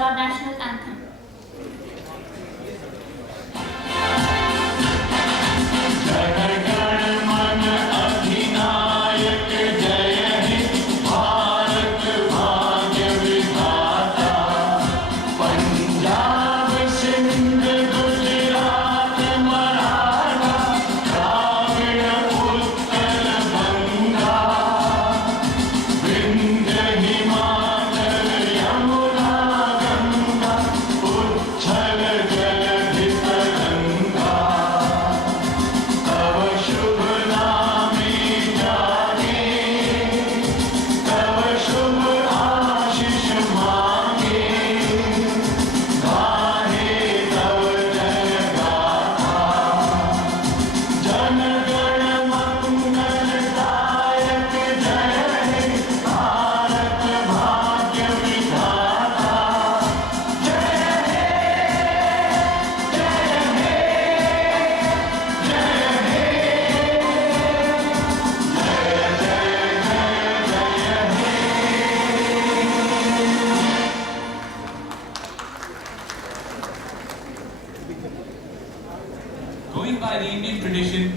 our national anthem. Going by the Indian tradition,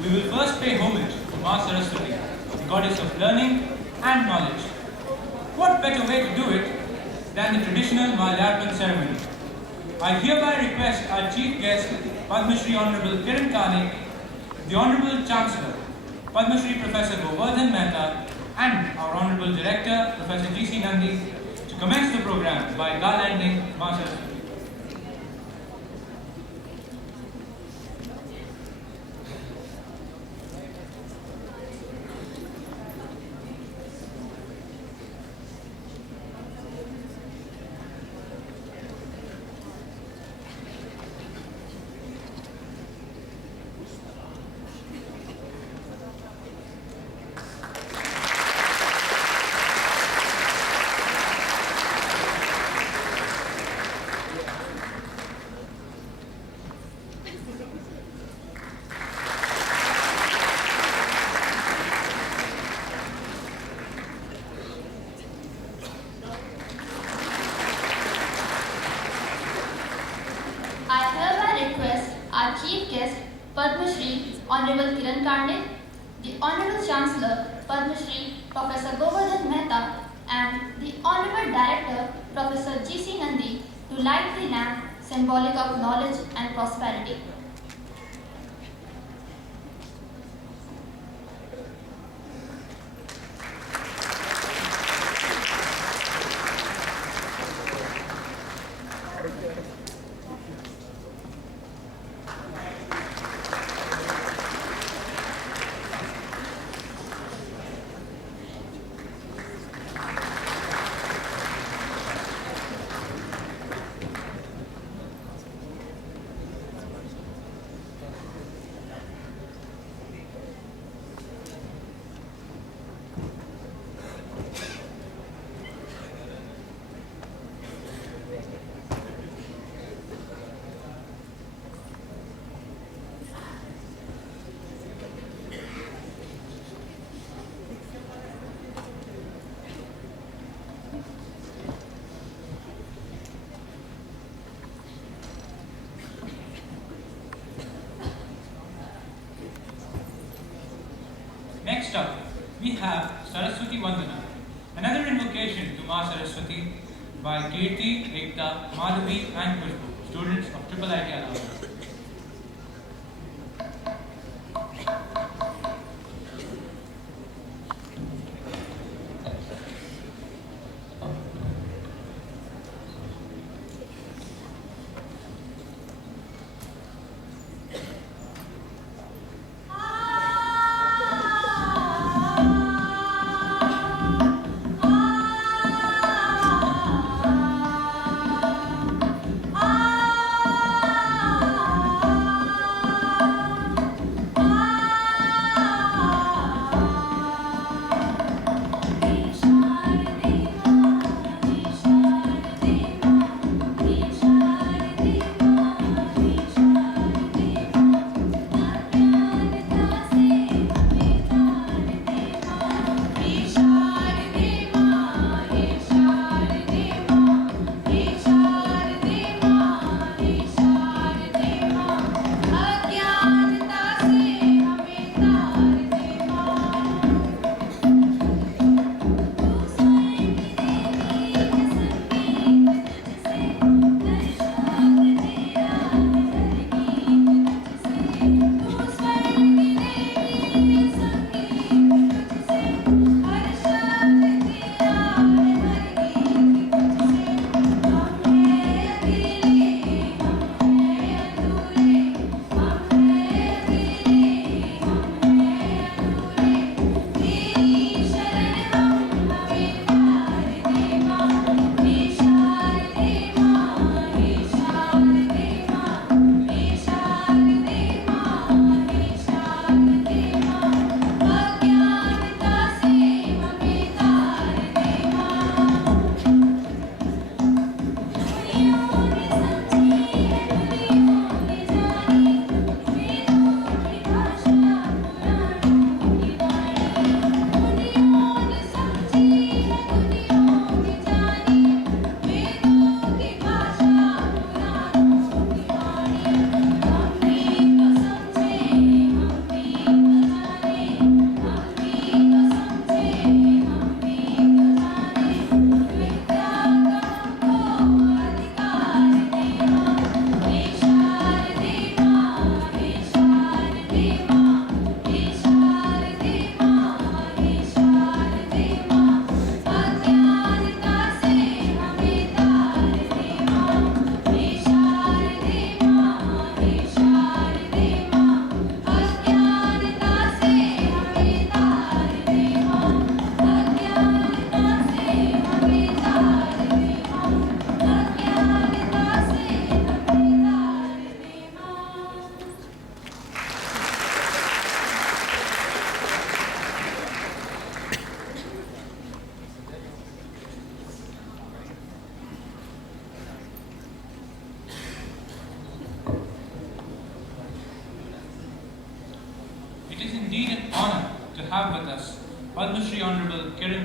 we will first pay homage to Ma Saraswati, the goddess of learning and knowledge. What better way to do it than the traditional Malyarpan ceremony? I hereby request our chief guest, Padma Shri Honorable Kiran Kane, the Honorable Chancellor, Padma Shri Professor Govardhan Mehta, and our Honorable Director, Professor G.C. Nandi, to commence the program by garlanding Ma Saraswati. I hereby request our chief guest, Padma Shri Honorable Kiran Kane, the Honorable Chancellor, Padma Shri Professor Govardhan Mehta, and the Honorable Director, Professor G.C. Nandi, to light the lamp symbolic of knowledge and prosperity. Next up, we have Saraswati Vandana, another invocation to Ma Saraswati by Kirti, Ekta, Madhavi and Khushbu, students of Triple IT Allahabad. Ah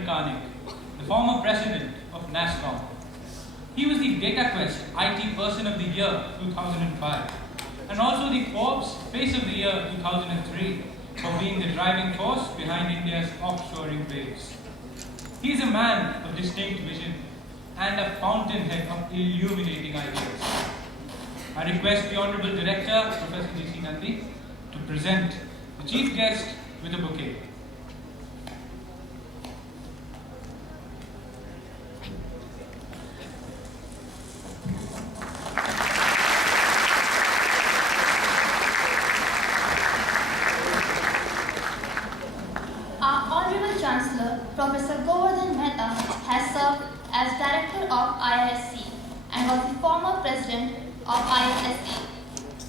Karnik, the former president of NASCOM. He was the DataQuest IT Person of the Year 2005 and also the Forbes Face of the Year 2003 for being the driving force behind India's offshoring waves. He is a man of distinct vision and a fountainhead of illuminating ideas. I request the Honorable Director, Professor G.C. Nandi, to present the chief guest with a bouquet. Our Honorable Chancellor, Professor Govardhan Mehta, has served as Director of IISc and was the former President of IISc.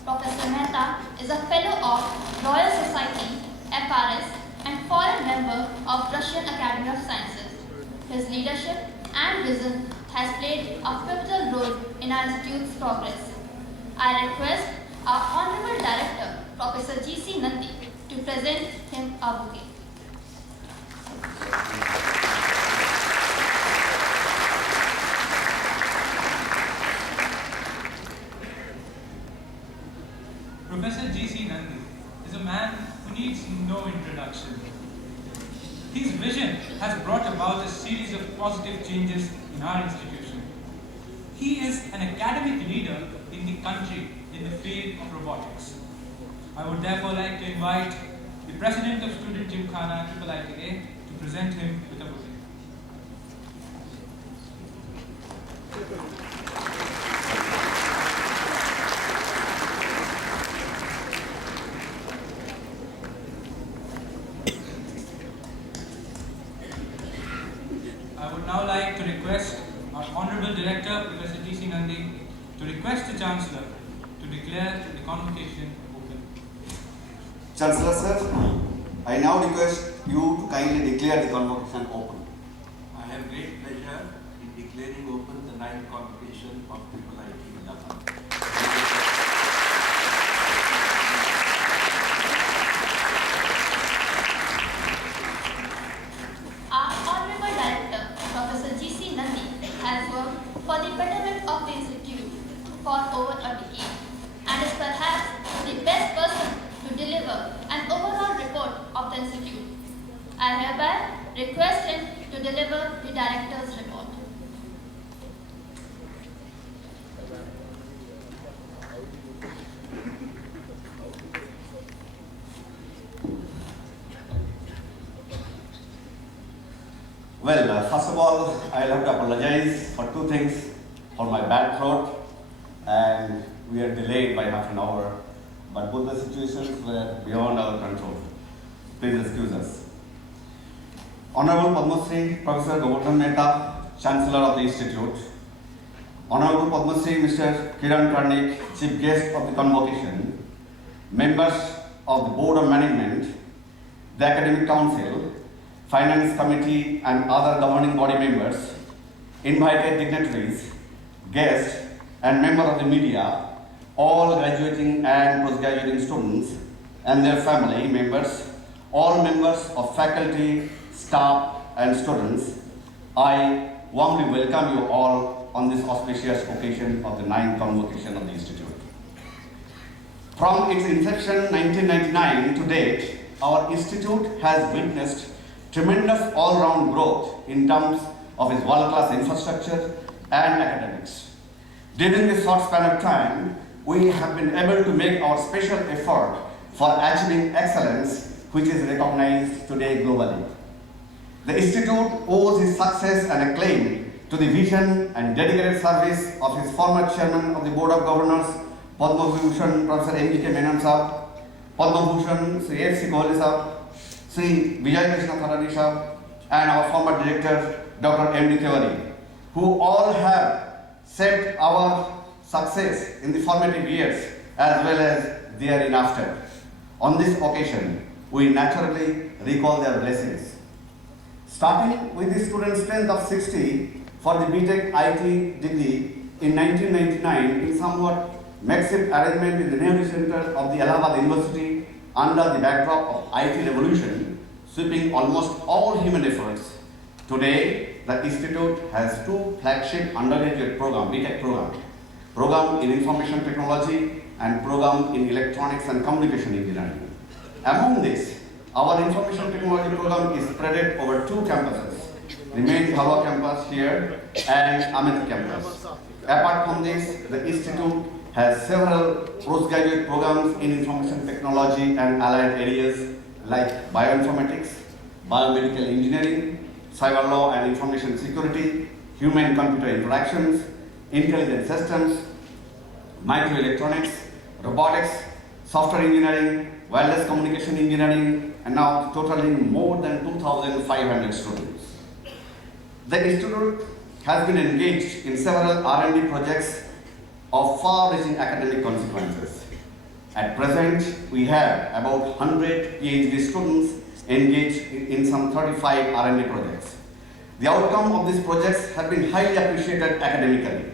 Professor Mehta is a Fellow of Royal Society, FRS, and foreign member of Russian Academy of Sciences. His leadership and vision has played a pivotal role in our institute's progress. I request our Honorable Director, Professor G.C. Nandi, to present him a bouquet. Professor G.C. Nandi is a man who needs no introduction. His vision has brought about a series of positive changes in our institution. He is an academic leader in the country in the field of robotics. I would therefore like to invite the President of Student Gymkhana IIITA to present him with a bouquet. I would now like to request our Honorable Director, Professor G.C. Nandi, to request the Chancellor to declare the convocation open. Chancellor Sir, I now request you to kindly declare the convocation open. I have great pleasure in declaring open the 9th convocation of IIIT London. Our Honorable Director, Professor G.C. Nandi, has worked for the betterment of the Institute for over a decade and is perhaps the best person to deliver an overall report of the Institute. I hereby request him to deliver the Director's report. Well, first of all, I'll have to apologize for two things. For my bad throat, and we are delayed by half an hour, but both the situations were beyond our control. Please excuse us. Honorable Padma Shri Professor Govardhan Mehta, Chancellor of the Institute. Honorable Padma Shri Mr. Kiran Karnik, Chief Guest of the Convocation. Members of the Board of Management, the Academic Council, Finance Committee and other governing body members, invited dignitaries, guests and members of the media, all graduating and postgraduating students and their family members, all members of faculty, staff and students, I warmly welcome you all on this auspicious occasion of the 9th convocation of the Institute. From its inception 1999 to date, our Institute has witnessed tremendous all-round growth in terms of its world-class infrastructure and academics. During this short span of time, we have been able to make our special effort for achieving excellence, which is recognized today globally. The Institute owes its success and acclaim to the vision and dedicated service of its former Chairman of the Board of Governors, Padma Bhushan Professor M.G.K. Menon Sahab, Padma Bhushan Sri F.C. Kohli Sahab, Sri Vijay Krishna Tharani Sahab, and our former Director, Dr. M.D. Tiwari, who all have shaped our success in the formative years as well as thereafter. On this occasion, we naturally recall their blessings. Starting with the student strength of 60 for the BTech IT degree in 1999 in somewhat makeshift arrangement in the Nehru Center of the Allahabad University under the backdrop of IT revolution, sweeping almost all human efforts, Today, the Institute has two flagship undergraduate program, BTech program in Information Technology and program in Electronics and Communication Engineering. Among these, our Information Technology program is spread over two campuses, the main Dhalwa campus here and Amit campus. Apart from this, the Institute has several postgraduate programs in Information Technology and allied areas like bioinformatics, biomedical engineering, cyber law and information security, human-computer interactions, intelligent systems, microelectronics, robotics, software engineering, wireless communication engineering, and now totaling more than 2,500 students. The Institute has been engaged in several R&D projects of far-reaching academic consequences. At present, we have about 100 PhD students engaged in some 35 R&D projects. The outcome of these projects have been highly appreciated academically.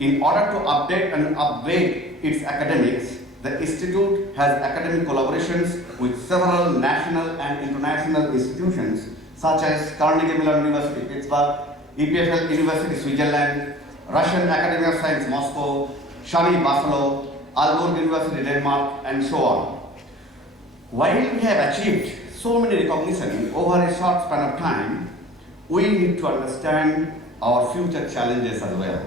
In order to update and upgrade its academics, the Institute has academic collaborations with several national and international institutions such as Carnegie Mellon University, Pittsburgh, EPFL University, Switzerland, Russian Academy of Science, Moscow, Shani, Buffalo, Aalborg University, Denmark, and so on. While we have achieved so many recognition over a short span of time, we need to understand our future challenges as well.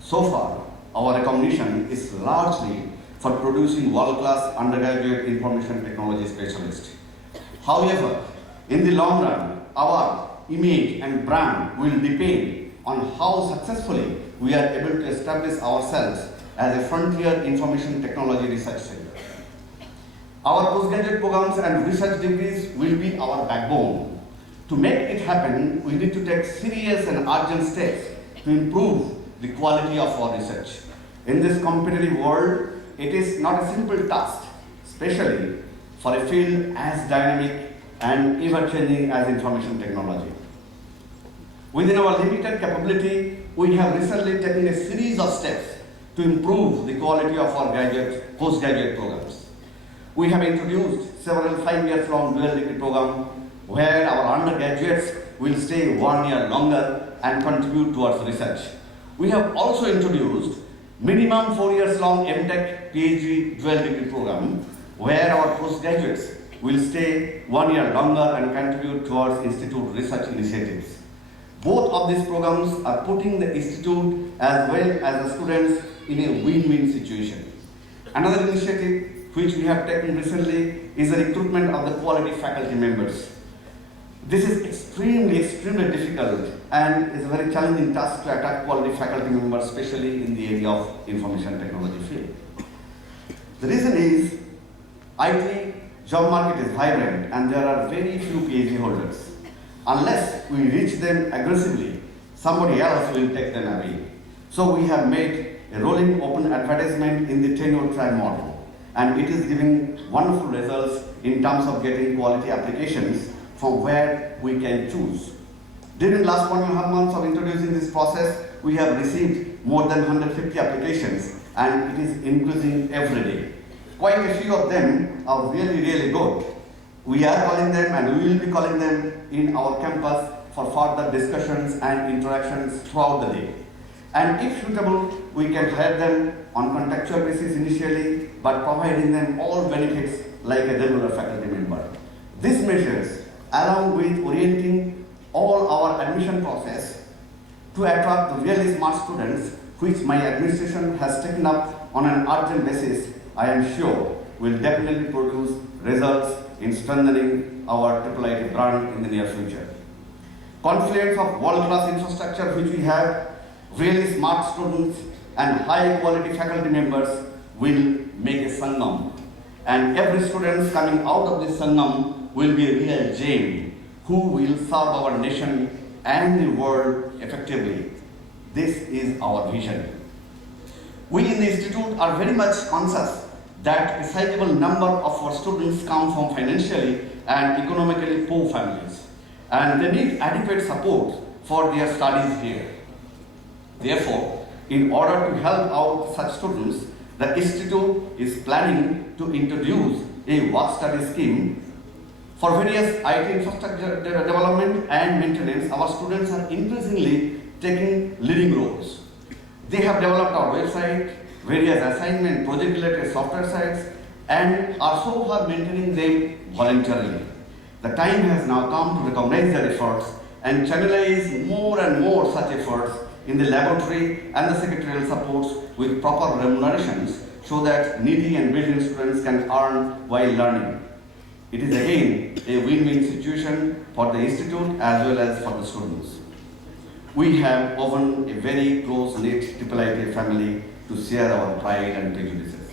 So far, our recognition is largely for producing world-class undergraduate information technology specialists. However, in the long run, our image and brand will depend on how successfully we are able to establish ourselves as a frontier information technology research center. Our postgraduate programs and research degrees will be our backbone. To make it happen, we need to take serious and urgent steps to improve the quality of our research. In this competitive world, it is not a simple task, especially for a field as dynamic and ever-changing as information technology. Within our limited capability, we have recently taken a series of steps to improve the quality of our postgraduate programs. We have introduced several 5 years long dual degree programs where our undergraduates will stay 1 year longer and contribute towards research. We have also introduced minimum 4 years long MTech PhD dual degree program where our postgraduates will stay 1 year longer and contribute towards institute research initiatives. Both of these programs are putting the institute as well as the students in a win-win situation. Another initiative which we have taken recently is the recruitment of the quality faculty members. This is extremely difficult and is a very challenging task to attract quality faculty members, especially in the area of information technology field. The reason is IT job market is vibrant and there are very few PhD holders. Unless we reach them aggressively, somebody else will take them away. So we have made a rolling open advertisement in the tenure track model, and it is giving wonderful results in terms of getting quality applications from where we can choose. During the last 1.5 months of introducing this process, we have received more than 150 applications and it is increasing every day. Quite a few of them are really good. We are calling them and we will be calling them in our campus for further discussions and interactions throughout the day. And if suitable, we can hire them on contractual basis initially, but providing them all benefits like a regular faculty member. These measures, along with orienting all our admission process to attract the really smart students, which my administration has taken up on an urgent basis, I am sure will definitely produce results in strengthening our IIIT brand in the near future. Confluence of world-class infrastructure which we have, really smart students and high-quality faculty members will make a Sangam. And every student coming out of this Sangam will be a real gem who will serve our nation and the world effectively. This is our vision. We in the Institute are very much conscious that a sizable number of our students come from financially and economically poor families, and they need adequate support for their studies here. Therefore, in order to help out such students, the Institute is planning to introduce a work study scheme For various IT infrastructure development and maintenance, our students are increasingly taking leading roles. They have developed our website, various assignment, project-related software sites, and are so far maintaining them voluntarily. The time has now come to recognize their efforts and channelize more and more such efforts in the laboratory and the secretarial supports with proper remunerations so that needy and brilliant students can earn while learning. It is again a win-win situation for the institute as well as for the students. We have woven a very close-knit IIIT family to share our pride and prejudices.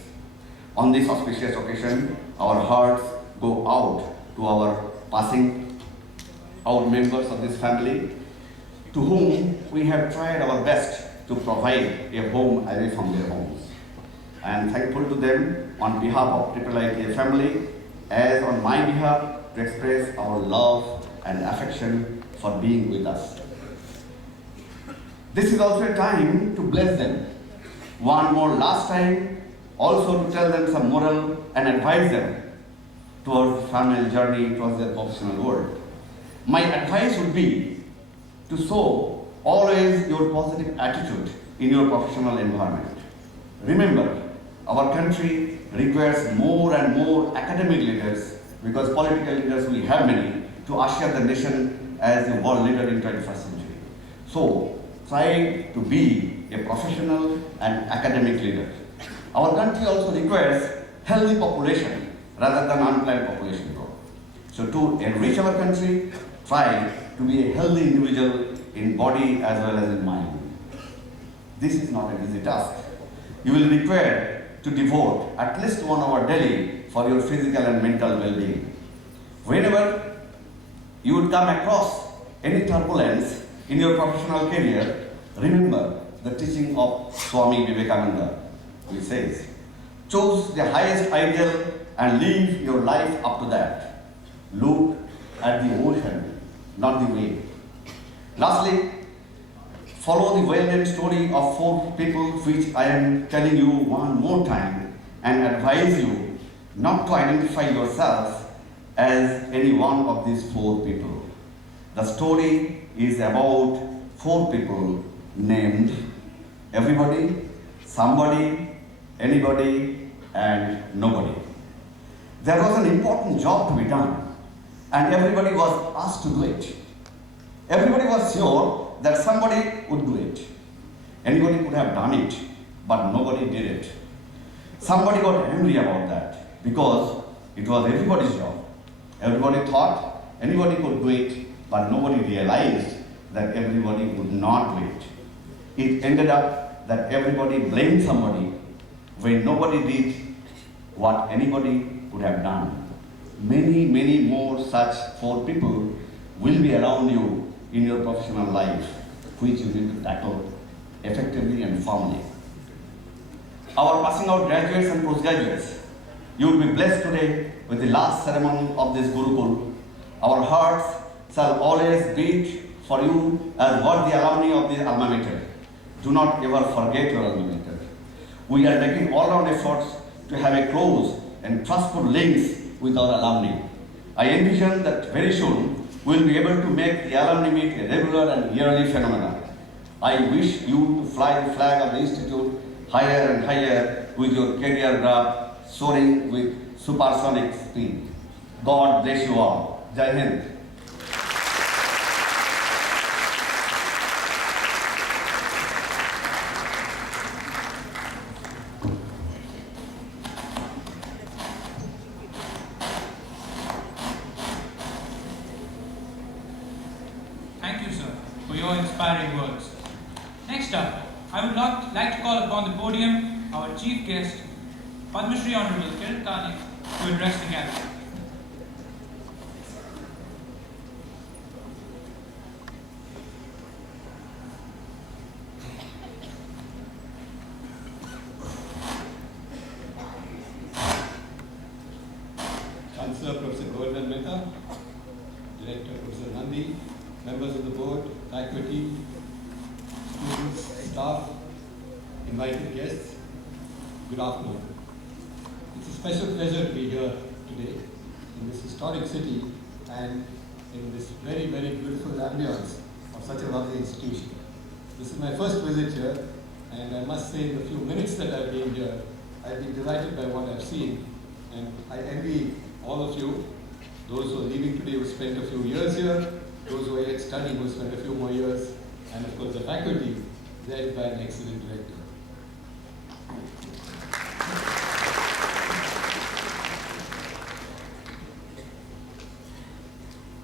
On this auspicious occasion, our hearts go out to our passing out members of this family, to whom we have tried our best to provide a home away from their homes. I am thankful to them on behalf of IIIT family, as on my behalf, to express our love and affection for being with us. This is also a time to bless them. One more last time, also to tell them some moral and advise them towards the final journey towards their professional world. My advice would be to show always your positive attitude in your professional environment. Remember, our country requires more and more academic leaders, because political leaders we have many, to usher the nation as a world leader in 21st century. So, try to be a professional and academic leader. Our country also requires healthy population rather than unplanned population growth. So to enrich our country, try to be a healthy individual in body as well as in mind. This is not an easy task. You will be required to devote at least 1 hour daily for your physical and mental well-being. Whenever you would come across any turbulence in your professional career, remember the teaching of Swami Vivekananda, who says, choose the highest ideal and live your life up to that. Look at the ocean, not the wave. Lastly, follow the well-known story of 4 people, which I am telling you one more time, and advise you not to identify yourself as any one of these 4 people. The story is about 4 people named everybody, somebody, anybody, and nobody. There was an important job to be done, and everybody was asked to do it. Everybody was sure that somebody would do it. Anybody could have done it, but nobody did it. Somebody got angry about that because it was everybody's job. Everybody thought anybody could do it, but nobody realized that everybody would not do it. It ended up that everybody blamed somebody when nobody did what anybody could have done. Many, many more such 4 people will be around you in your professional life, which you need to tackle effectively and firmly. Our passing out graduates and postgraduates, you will be blessed today with the last ceremony of this Gurukul. Our hearts shall always beat for you as what the alumni of the alma mater. Do not ever forget your alma mater. We are making all-round efforts to have a close and trustful links with our alumni. I envision that very soon we will be able to make the alumni meet a regular and yearly phenomenon. I wish you to fly the flag of the Institute higher and higher with your career graph soaring with supersonic speed. God bless you all. Jai Hind. Thank you, sir, for your inspiring words. Next up, I would like to call upon the podium our chief guest, Padma Shri Honorable Kiran Kani, to address the gathering. Chancellor Professor Govardhan Mehta, Director Professor Nandi, members of the board, faculty, students, staff, invited guests, good afternoon. It's a special pleasure to be here today. in this historic city and in this very, very beautiful ambience of such a lovely institution. This is my first visit here, and I must say in the few minutes that I've been here, I've been delighted by what I've seen, and I envy all of you, those who are leaving today who spent a few years here, those who are yet studying who spent a few more years, and of course the faculty led by an excellent director.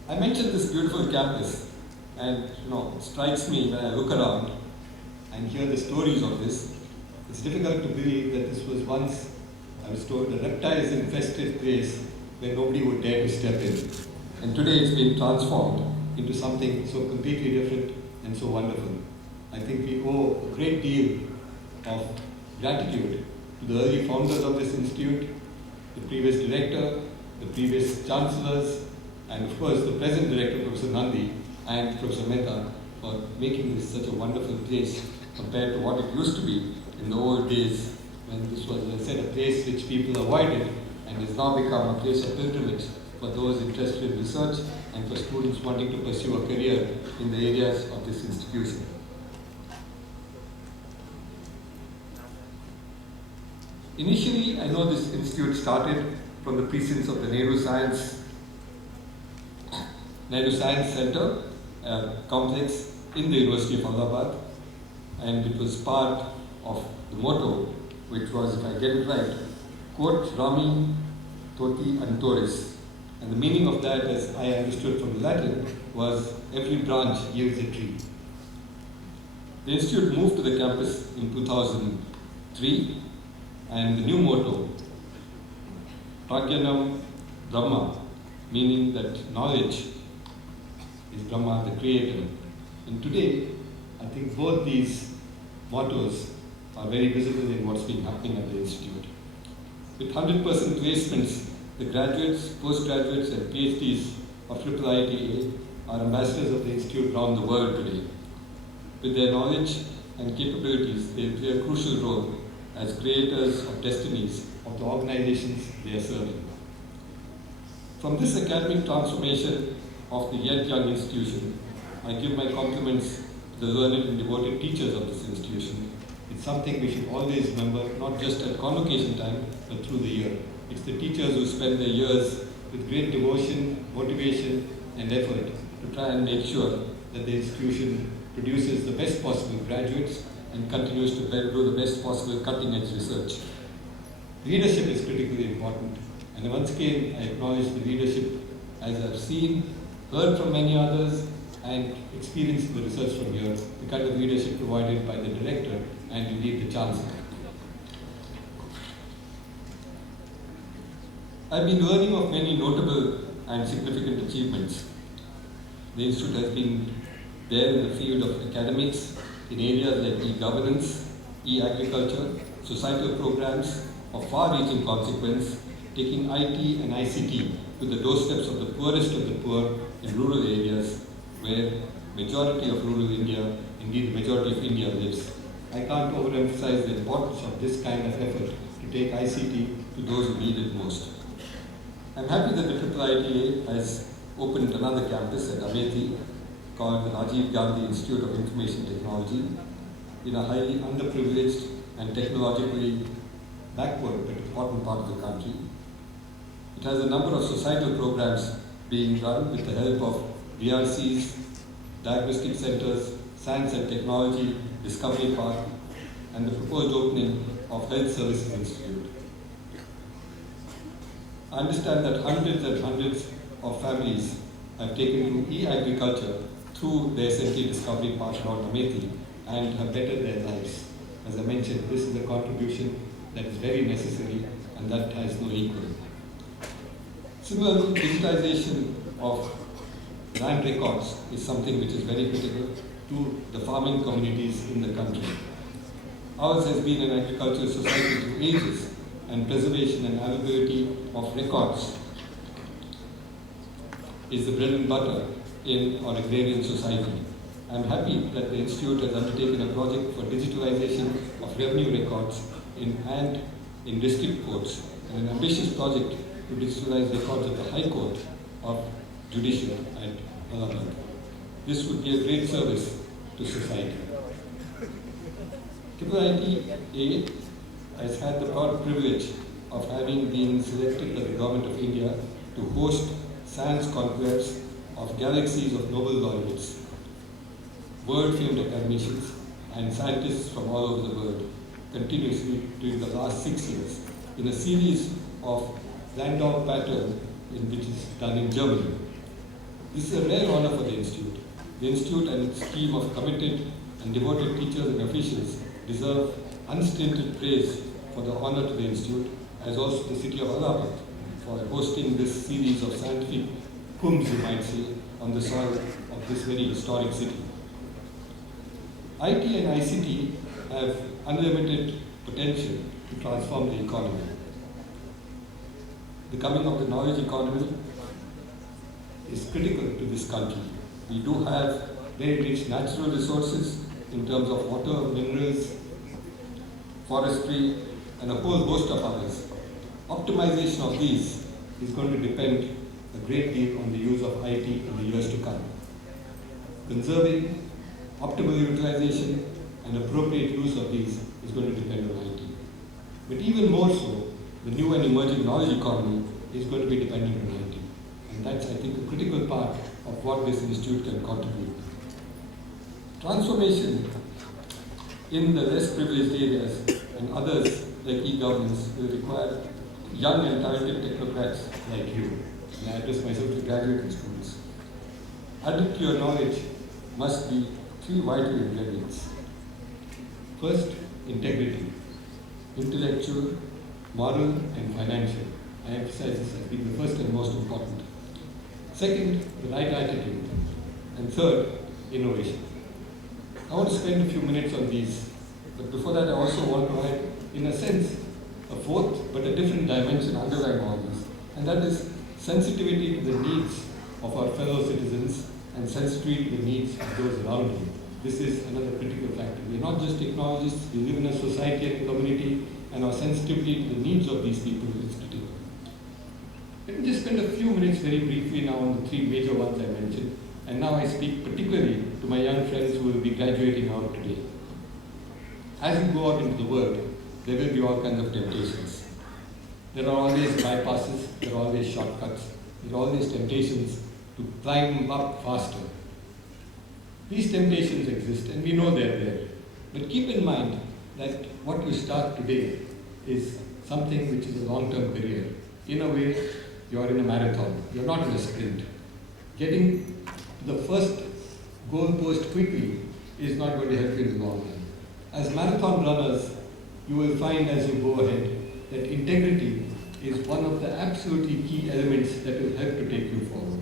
I mentioned this beautiful campus, and it strikes me when I look around and hear the stories of this. It's difficult to believe that this was once, I was told, a reptiles infested place where nobody would dare to step in. And today it's been transformed into something so completely different and so wonderful. I think we owe a great deal of gratitude to the early founders of this institute, the previous director, the previous chancellors, and of course the present director, Professor Nandi, and Professor Mehta, for making this such a wonderful place compared to what it used to be in the old days when this was, as I said, a place which people avoided and has now become a place of pilgrimage for those interested in research and for students wanting to pursue a career in the areas of this institution. Initially, I know this institute started from the precincts of the Nehru Science Center complex in the University of Allahabad, and it was part of the motto, which was, if I get it right, Quot Rami Toti Antoris. And the meaning of that, as I understood from the Latin, was every branch yields a tree. The institute moved to the campus in 2003, and the new motto, Pragyanam Brahma, meaning that knowledge is Brahma, the creator. And today, I think both these mottos are very visible in what's been happening at the institute. With 100% placements, the graduates, postgraduates, and PhDs of IIITA are ambassadors of the institute around the world today. With their knowledge and capabilities, they play a crucial role as creators of destinies of the organizations they are serving. From this academic transformation of the yet young institution, I give my compliments to the learned and devoted teachers of this institution. It's something we should always remember, not just at convocation time, but through the year. It's the teachers who spend their years with great devotion, motivation, and effort to try and make sure that the institution produces the best possible graduates and continues to do the best possible cutting-edge research. Leadership is critically important, and once again I acknowledge the leadership as I've seen, heard from many others, and experienced the research from here, the kind of leadership provided by the director and indeed the chancellor. I've been learning of many notable and significant achievements. The institute has been there in the field of academics, in areas like e-governance, e-agriculture, societal programs of far-reaching consequence, taking IT and ICT to the doorsteps of the poorest of the poor in rural areas where majority of rural India, indeed the majority of India lives. I can't overemphasize the importance of this kind of effort to take ICT to those who need it most. I'm happy that the IIITA has opened another campus at Amethi called the Rajiv Gandhi Institute of Information Technology in a highly underprivileged and technologically backward but important part of the country. It has a number of societal programs being run with the help of DRCs, diagnostic centers, science and technology, Discovery Park, and the proposed opening of Health Services Institute. I understand that hundreds and hundreds of families have taken to e-agriculture through the SNT Discovery Park around Amethi and have bettered their lives. As I mentioned, this is a contribution that is very necessary and that has no equal. Similarly, digitization of land records is something which is very critical to the farming communities in the country. Ours has been an agricultural society through ages, and preservation and availability of records is the bread and butter in our agrarian society. I'm happy that the Institute has undertaken a project for digitalization of revenue records in district courts, and an ambitious project to digitalize records at the High Court of Judicial at Allahabad. This would be a great service to society. IITA has had the proud privilege of having been selected by the Government of India to host science conclaves of galaxies of Nobel laureates, world-famed academicians, and scientists from all over the world continuously during the last 6 years in a series of Landau pattern which is done in Germany. This is a rare honor for the Institute. The Institute and its team of committed and devoted teachers and officials deserve unstinted praise for the honor to the Institute, as also the city of Allahabad for hosting this series of scientific kumbhs, you might say, on the soil of this very historic city. IT and ICT have unlimited potential to transform the economy. The coming of the knowledge economy is critical to this country. We do have very rich natural resources in terms of water, minerals, forestry, and a whole host of others. Optimization of these is going to depend a great deal on the use of IT in the years to come. Conserving, optimal utilization, and appropriate use of these is going to depend on IT. But even more so, the new and emerging knowledge economy is going to be dependent on IT. And that's, I think, a critical part of what this institute can contribute. Transformation in the less privileged areas and others like e-governance will require young and talented technocrats like you. And I address myself to graduating students. Added to your knowledge must be 3 vital ingredients. First, integrity, intellectual, moral, and financial. I emphasize this as being the first and most important. Second, the right attitude. And third, innovation. I want to spend a few minutes on these, but before that I also want to add, in a sense, a fourth but a different dimension underlying all this, and that is sensitivity to the needs of our fellow citizens and sensitivity to the needs of those around you. This is another critical factor. We are not just technologists, we live in a society and community, and our sensitivity to the needs of these people is critical. Let me just spend a few minutes very briefly now on the 3 major ones I mentioned, and now I speak particularly to my young friends who will be graduating out today. As you go out into the world, there will be all kinds of temptations. There are always bypasses, there are always shortcuts, there are always temptations to climb up faster. These temptations exist and we know they're there. But keep in mind that what you start today is something which is a long-term career. In a way, you are in a marathon, you're not in a sprint. Getting to the first goal post quickly is not going to help you in the long run. As marathon runners, you will find as you go ahead that integrity is one of the absolutely key elements that will help to take you forward.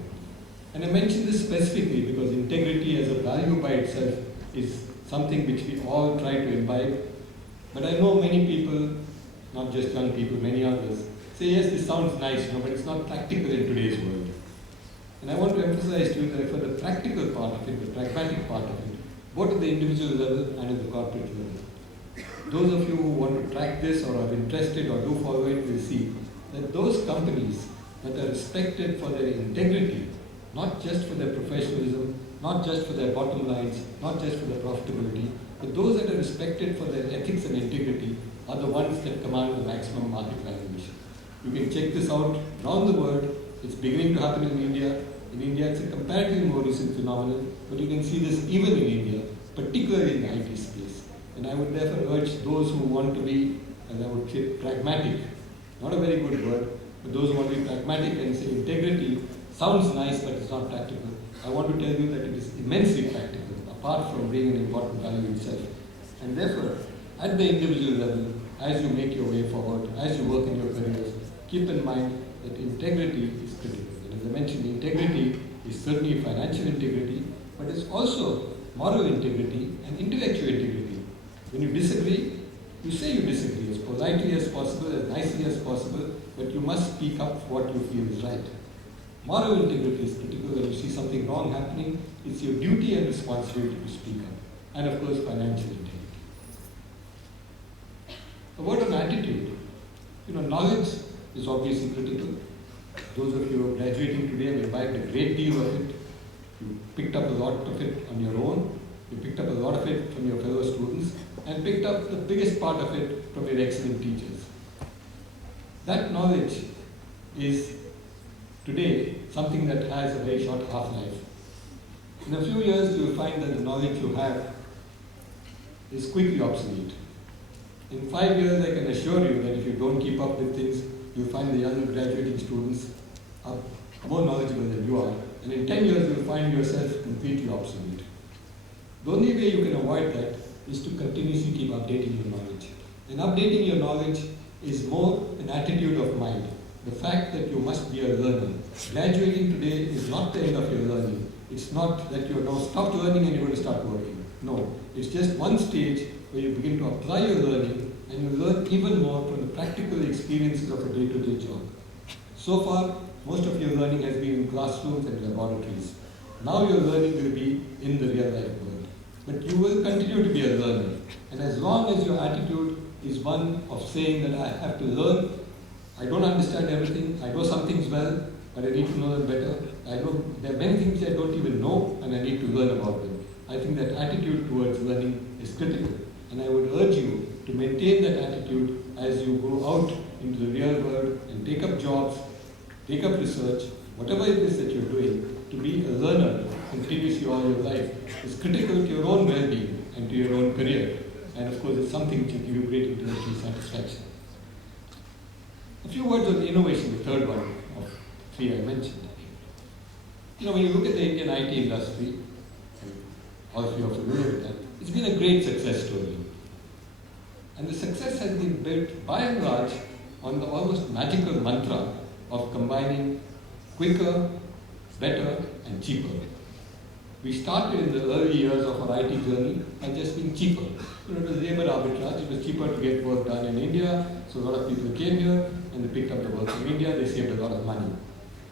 And I mention this specifically because integrity as a value by itself is something which we all try to imbibe. But I know many people, not just young people, many others, say, yes, this sounds nice, but it's not practical in today's world. And I want to emphasize to you that for the practical part of it, the pragmatic part of it, both at the individual level and at the corporate level. Those of you who want to track this or are interested or do follow it will see that those companies that are respected for their integrity, not just for their professionalism, not just for their bottom lines, not just for their profitability, but those that are respected for their ethics and integrity are the ones that command the maximum market valuation. You can check this out around the world. It's beginning to happen in India. In India, it's a comparatively more recent phenomenon, but you can see this even in India, particularly in the IT space. And I would therefore urge those who want to be, as I would say, pragmatic, not a very good word, but those who want to be pragmatic and say integrity sounds nice, but it's not practical. I want to tell you that it is immensely practical, apart from being an important value itself. And therefore, at the individual level, as you make your way forward, as you work in your careers, keep in mind that integrity is critical. And as I mentioned, integrity is certainly financial integrity, but it's also moral integrity and intellectual integrity. When you disagree, you say you disagree as politely as possible, as nicely as possible, but you must speak up for what you feel is right. Moral integrity is critical. When you see something wrong happening, it's your duty and responsibility to speak up. And of course, financial integrity. A word on attitude. Knowledge is obviously critical. those of you who are graduating today have imbibed a great deal of it. You picked up a lot of it on your own. You picked up a lot of it from your fellow students and picked up the biggest part of it from your excellent teachers. That knowledge is today something that has a very short half-life. In a few years, you will find that the knowledge you have is quickly obsolete. In 5 years, I can assure you that if you don't keep up with things, you'll find the younger graduating students are more knowledgeable than you are. And in 10 years, you'll find yourself completely obsolete. The only way you can avoid that is to continuously keep updating your knowledge. And updating your knowledge is more an attitude of mind. The fact that you must be a learner. Graduating today is not the end of your learning. It's not that you have now stopped learning and you're going to start working. No, it's just one stage where you begin to apply your learning and you learn even more from the practical experiences of a day-to-day job. So far, most of your learning has been in classrooms and laboratories. Now your learning will be in the real-life world. But you will continue to be a learner. And as long as your attitude is one of saying that I have to learn, I don't understand everything, I know some things well, but I need to know them better. I know there are many things I don't even know and I need to learn about them. I think that attitude towards learning is critical. And I would urge you to maintain that attitude as you go out into the real world and take up jobs, take up research, whatever it is that you're doing. To be a learner continuously all your life is critical to your own well-being and to your own career. And of course, it's something which will give you great intellectual satisfaction. A few words on innovation, the third one of three I mentioned. When you look at the Indian IT industry, and all of you are familiar with that, it's been a great success story. And the success has been built by and large on the almost magical mantra of combining quicker, better, and cheaper. We started in the early years of our IT journey by just being cheaper. It was labor arbitrage. It was cheaper to get work done in India, so a lot of people came here and they picked up the work from India. They saved a lot of money.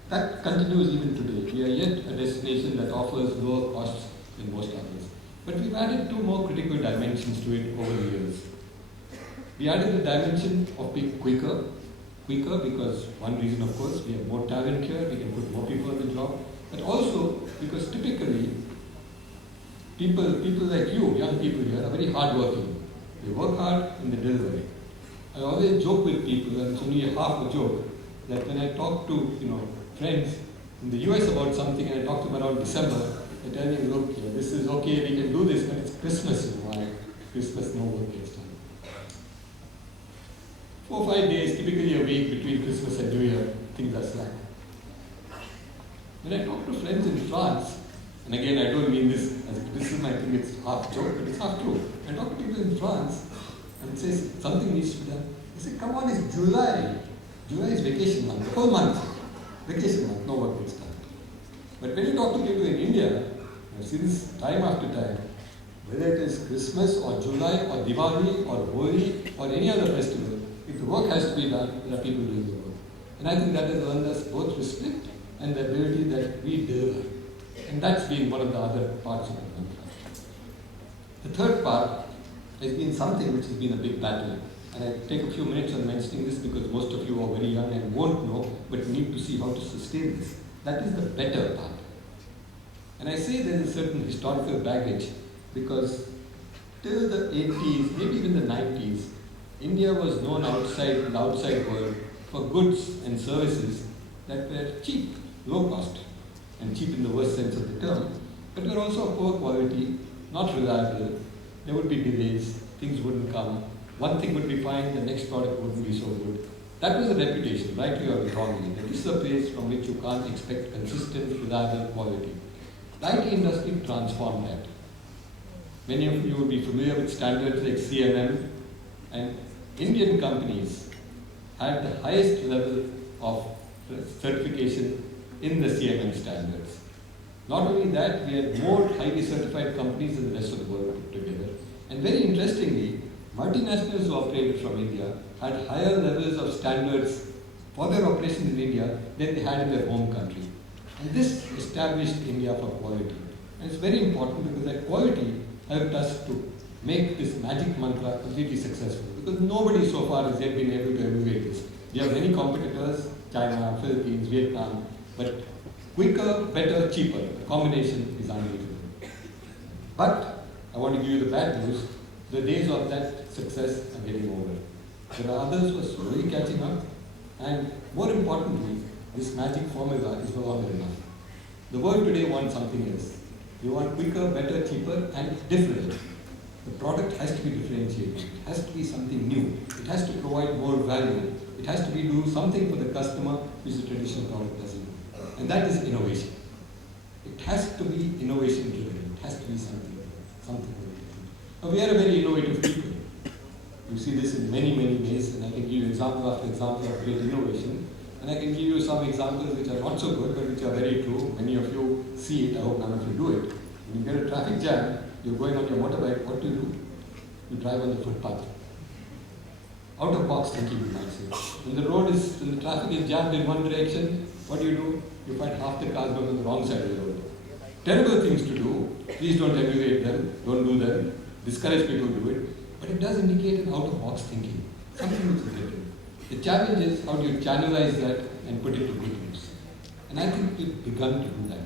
That continues even today. We are yet a destination that offers lower costs than most others. But we've added two more critical dimensions to it over the years. We added the dimension of being quicker because one reason, of course, we have more talent here, we can put more people on the job, but also because typically people like you, young people here, are very hardworking. They work hard and they deliver. I always joke with people, and it's only half a joke, that when I talk to friends in the US about something and I talk to them around December, they tell me, look, this is okay, we can do this, but it's Christmas, why? Christmas, no work gets done. 4 or 5 days, typically a week between Christmas and New Year, things are slack. When I talk to friends in France, and again I don't mean this as a criticism, I think it's half joke, but it's half true. I talk to people in France and say something needs to be done. They say, come on, it's July. July is vacation month, the whole month. Vacation month, no work gets done. But when you talk to people in India, I've seen this time after time, whether it is Christmas or July or Diwali or Holi or any other festival, if the work has to be done, there are people doing the work. And I think that has earned us both respect and the ability that we deliver. And that's been one of the other parts of the contract. The third part has been something which has been a big battle. And I take a few minutes on mentioning this because most of you are very young and won't know, but need to see how to sustain this. That is the better part. And I say there is a certain historical baggage because till the 80s, maybe even the 90s, India was known outside the outside world for goods and services that were cheap, low cost, and cheap in the worst sense of the term, but were also of poor quality, not reliable. There would be delays, things wouldn't come. One thing would be fine, the next product wouldn't be so good. That was a reputation, rightly or wrongly, that this is a place from which you can't expect consistent, reliable quality. The IT industry transformed that. Many of you would be familiar with standards like CMM, and Indian companies had the highest level of certification in the CMM standards. Not only that, we had more highly certified companies than the rest of the world put together. And very interestingly, multinationals who operated from India had higher levels of standards for their operations in India than they had in their home country. And this established India for quality. And it's very important because that quality helped us to make this magic mantra completely successful. Because nobody so far has yet been able to emulate this. We have many competitors, China, Philippines, Vietnam, but quicker, better, cheaper. The combination is unbelievable. But I want to give you the bad news. The days of that success are getting over. There are others who are slowly catching up, and more importantly, this magic formula is no longer enough. The world today wants something else. They want quicker, better, cheaper, and different. The product has to be differentiated. It has to be something new. It has to provide more value. It has to be do something for the customer which the traditional product doesn't do. And that is innovation. It has to be innovation driven. It has to be something very different. Now, we are a very innovative people. You see this in many, many ways, and I can give you example after example of great innovation. And I can give you some examples which are not so good, but which are very true. Many of you see it. I hope none of you do it. When you get a traffic jam, you're going on your motorbike, what do? You drive on the footpath. Out of box thinking, you might say. When the traffic is jammed in one direction, what do? You find half the cars going on the wrong side of the road. Terrible things to do. Please don't emulate them. Don't do them. Discourage people to do it. But it does indicate an out of box thinking. Something which is different. The challenge is how do you channelize that and put it to good use. And I think we've begun to do that.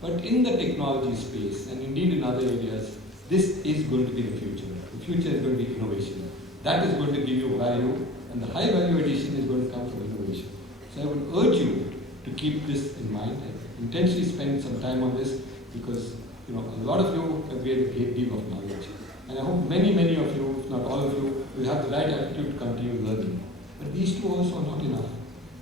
But in the technology space, and indeed in other areas, this is going to be the future. The future is going to be innovation. That is going to give you value, and the high value addition is going to come from innovation. So I would urge you to keep this in mind and intentionally spend some time on this, because a lot of you have gained a great deal of knowledge. And I hope many, many of you, if not all of you, will have the right attitude to continue learning. But these two also are not enough.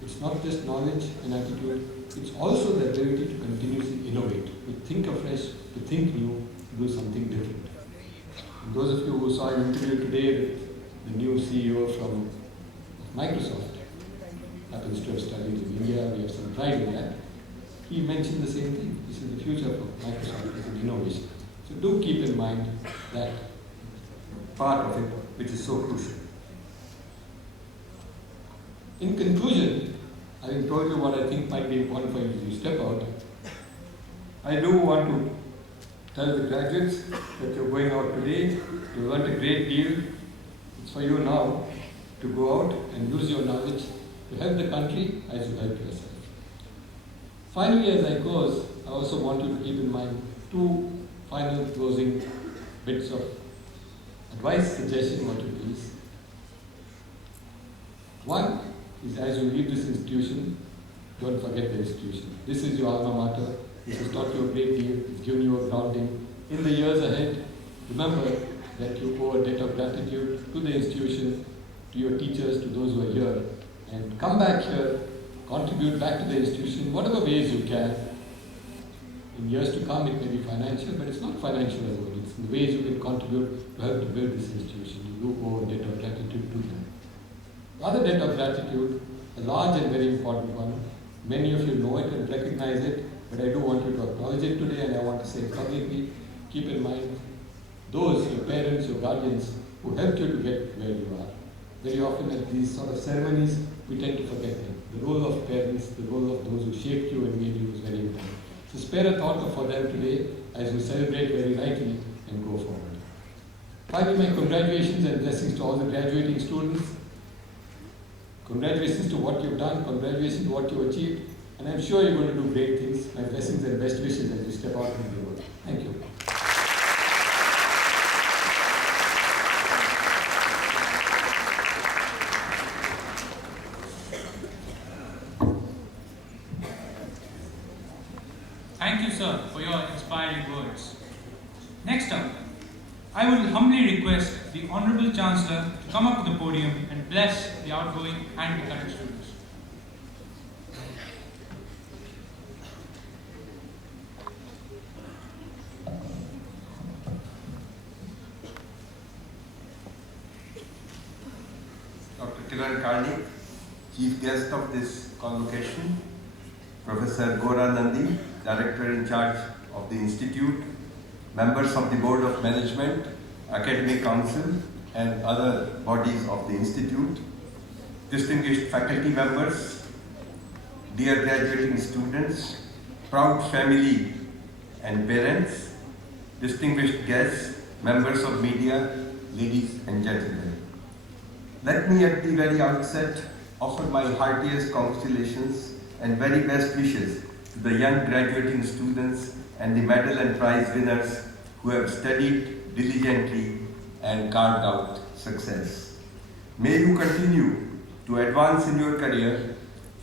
It's not just knowledge and attitude, it's also the ability to continuously innovate, to think afresh, to think new, to do something different. And those of you who saw an interview today with the new CEO from Microsoft, happens to have studied in India, we have some pride in that, he mentioned the same thing. This is the future of Microsoft, is in innovation. So do keep in mind that part of it which is so crucial. In conclusion, having told you what I think might be important for you as you step out, I do want to tell the graduates that you're going out today, you learned a great deal. It's for you now to go out and use your knowledge to help the country as you help yourself. Finally, as I close, I also want you to keep in mind two final closing bits of advice, suggestion, what you please. One is, as you leave this institution, don't forget the institution. This is your alma mater. This has taught you a great deal. It's given you a grounding. In the years ahead, remember that you owe a debt of gratitude to the institution, to your teachers, to those who are here, and come back here, contribute back to the institution, whatever ways you can. In years to come, it may be financial, but it's not financial as well. It's in the ways you can contribute to help to build this institution. You owe a debt of gratitude to them. The other debt of gratitude, a large and very important one, many of you know it and recognize it, but I do want you to acknowledge it today, and I want to say it publicly. Keep in mind those, your parents, your guardians, who helped you to get where you are. Very often at these sort of ceremonies, we tend to forget them. The role of parents, the role of those who shaped you and made you is very important. So spare a thought for them today as we celebrate very rightly and go forward. Finally, my congratulations and blessings to all the graduating students. Congratulations to what you've done, congratulations to what you achieved, and I'm sure you're going to do great things. My blessings and best wishes as you step out into the world. Thank you. Thank you, sir, for your inspiring words. Next up, I will humbly request the Honorable Chancellor to come up to the podium and bless the outgoing and the current students. Dr. Kiran Karnik, Chief Guest of this convocation, Professor Gora Nandi, Director in charge of the Institute, members of the Board of Management, Academic Council, and other bodies of the Institute, distinguished faculty members, dear graduating students, proud family and parents, distinguished guests, members of media, ladies and gentlemen. Let me at the very outset offer my heartiest congratulations and very best wishes to the young graduating students and the medal and prize winners who have studied diligently and carved out success. May you continue to advance in your career,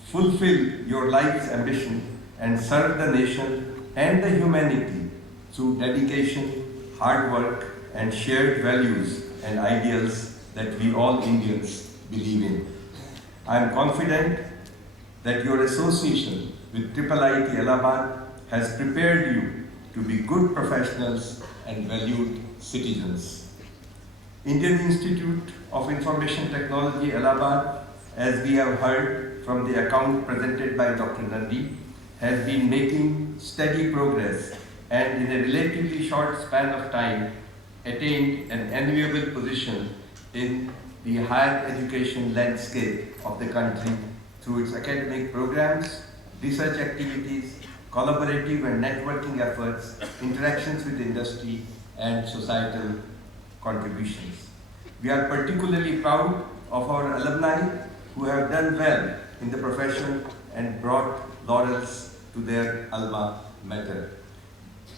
fulfill your life's ambition, and serve the nation and the humanity through dedication, hard work, and shared values and ideals that we all Indians believe in. I am confident that your association with IIIT Allahabad has prepared you to be good professionals and valued citizens. Indian Institute of Information Technology Allahabad, as we have heard from the account presented by Dr. Nandi, has been making steady progress and in a relatively short span of time attained an enviable position in the higher education landscape of the country through its academic programs, research activities, collaborative and networking efforts, interactions with industry, and societal contributions. We are particularly proud of our alumni who have done well in the profession and brought laurels to their alma mater.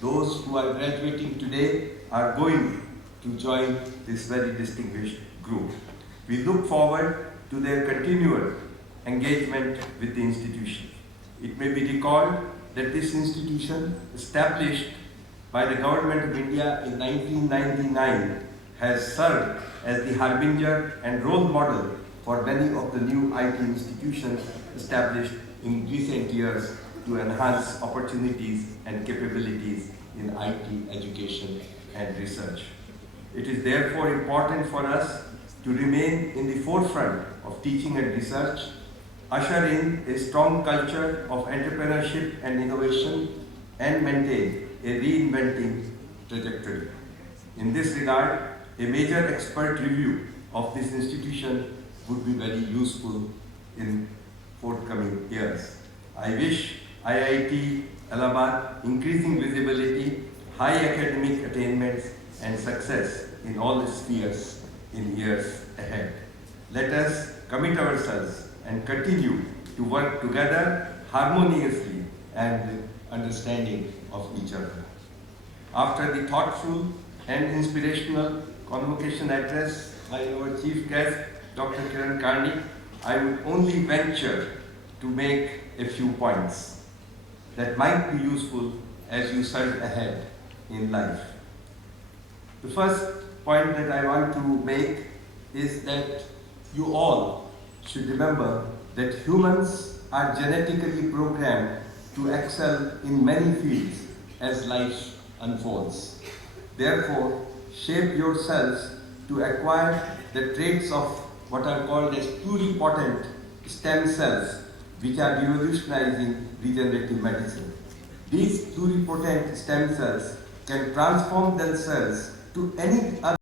Those who are graduating today are going to join this very distinguished group. We look forward to their continual engagement with the institution. It may be recalled that this institution, established by the Government of India in 1999, has served as the harbinger and role model for many of the new IT institutions established in recent years to enhance opportunities and capabilities in IT education and research. It is therefore important for us to remain in the forefront of teaching and research, usher in a strong culture of entrepreneurship and innovation, and maintain a reinventing trajectory. In this regard, a major expert review of this institution would be very useful in forthcoming years. I wish IIT Allahabad increasing visibility, high academic attainments, and success in all spheres in years ahead. Let us commit ourselves and continue to work together harmoniously and with understanding of each other. After the thoughtful and inspirational convocation address by our chief guest, Dr. Kiran Karnik, I would only venture to make a few points that might be useful as you surge ahead in life. The first point that I want to make is that you all should remember that humans are genetically programmed to excel in many fields as life unfolds. Therefore, shape yourselves to acquire the traits of what are called as pluripotent stem cells, which are revolutionizing regenerative medicine. These pluripotent stem cells can transform themselves to any other